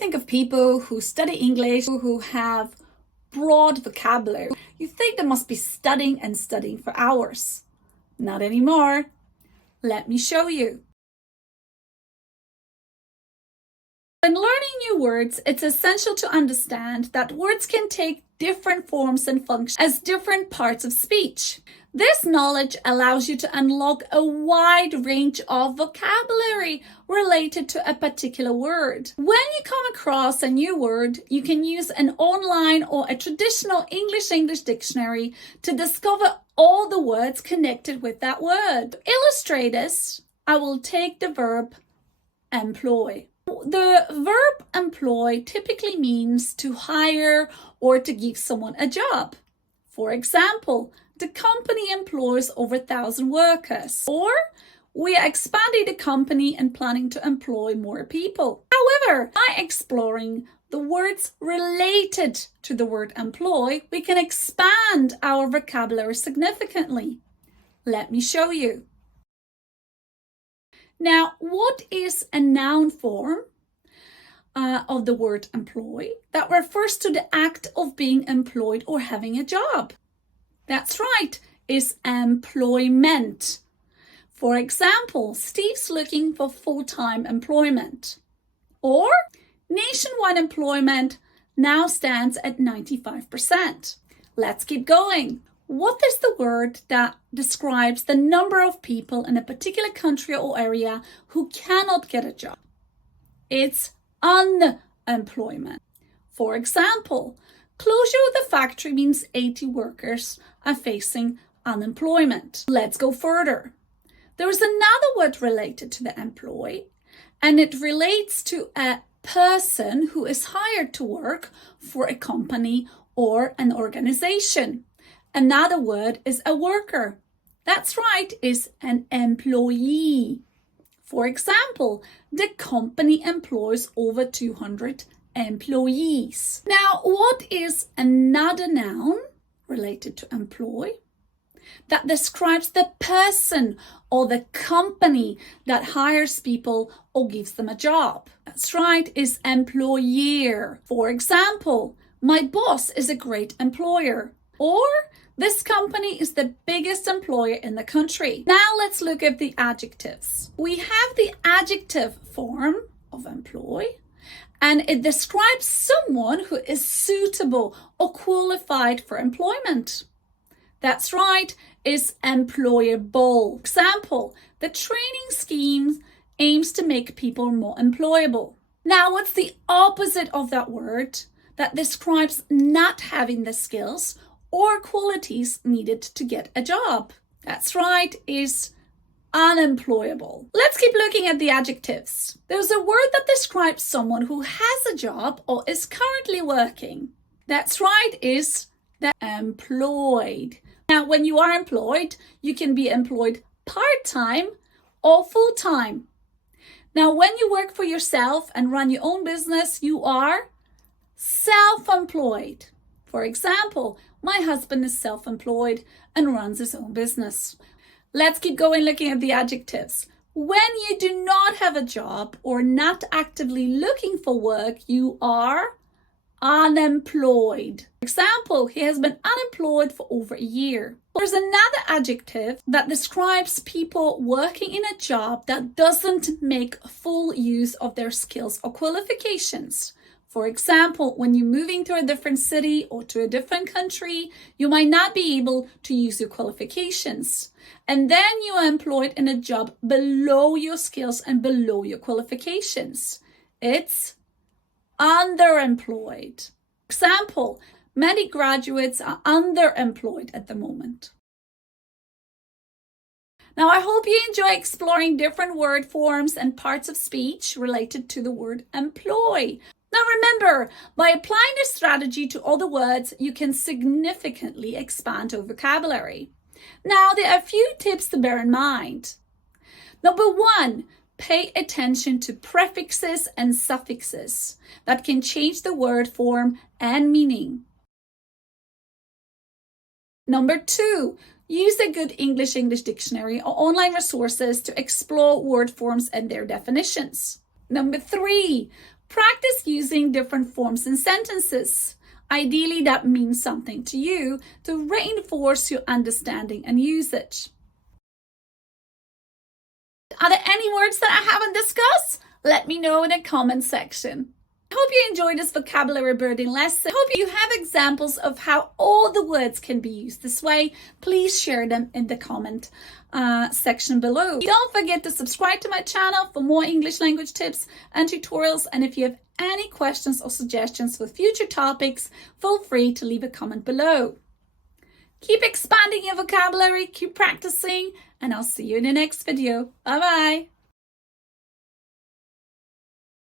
think of people who study English, who have broad vocabulary, you think they must be studying and studying for hours. Not anymore. Let me show you. When learning new words, it's essential to understand that words can take different forms and functions as different parts of speech. This knowledge allows you to unlock a wide range of vocabulary related to a particular word. When you come across a new word, you can use an online or a traditional English dictionary to discover all the words connected with that word. To illustrate this, I will take the verb employ. The verb employ typically means to hire or to give someone a job. For example, the company employs over 1,000 workers. Or, we are expanding the company and planning to employ more people. However, by exploring the words related to the word employ, we can expand our vocabulary significantly. Let me show you. Now, what is a noun form of the word employ that refers to the act of being employed or having a job? That's right, is employment. For example, Steve's looking for full-time employment. Or, nationwide employment now stands at 95%. Let's keep going. What is the word that describes the number of people in a particular country or area who cannot get a job? It's unemployment. For example, closure of the factory means 80 workers are facing unemployment. Let's go further. There is another word related to the employ, and it relates to a person who is hired to work for a company or an organization. Another word is a worker. That's right, is an employee. For example, the company employs over 200 employees. Now, what is another noun related to employ that describes the person or the company that hires people or gives them a job? That's right, is employer. For example, my boss is a great employer. Or, this company is the biggest employer in the country. Now let's look at the adjectives. We have the adjective form of employ, and it describes someone who is suitable or qualified for employment. That's right, is employable. Example, the training scheme aims to make people more employable. Now, what's the opposite of that word that describes not having the skills or qualities needed to get a job? That's right, is unemployable. Let's keep looking at the adjectives. There's a word that describes someone who has a job or is currently working. That's right, is the employed. Now, when you are employed, you can be employed part-time or full-time. Now, when you work for yourself and run your own business, you are self-employed. For example, my husband is self-employed and runs his own business. Let's keep going looking at the adjectives. When you do not have a job or not actively looking for work, you are unemployed. For example, he has been unemployed for over a year. There's another adjective that describes people working in a job that doesn't make full use of their skills or qualifications. For example, when you're moving to a different city or to a different country, you might not be able to use your qualifications. And then you are employed in a job below your skills and below your qualifications. It's underemployed. Example, many graduates are underemployed at the moment. Now, I hope you enjoy exploring different word forms and parts of speech related to the word employ. Now remember, by applying this strategy to other words, you can significantly expand your vocabulary. Now, there are a few tips to bear in mind. Number 1, pay attention to prefixes and suffixes that can change the word form and meaning. Number 2, use a good English dictionary or online resources to explore word forms and their definitions. Number 3, Practice using different forms in sentences. Ideally, that means something to you to reinforce your understanding and usage. Are there any words that I haven't discussed? Let me know in the comment section. I hope you enjoyed this vocabulary building lesson. I hope you have examples of how all the words can be used this way. Please share them in the comment section below. Don't forget to subscribe to my channel for more English language tips and tutorials. And if you have any questions or suggestions for future topics, feel free to leave a comment below. Keep expanding your vocabulary, keep practicing, and I'll see you in the next video. Bye bye.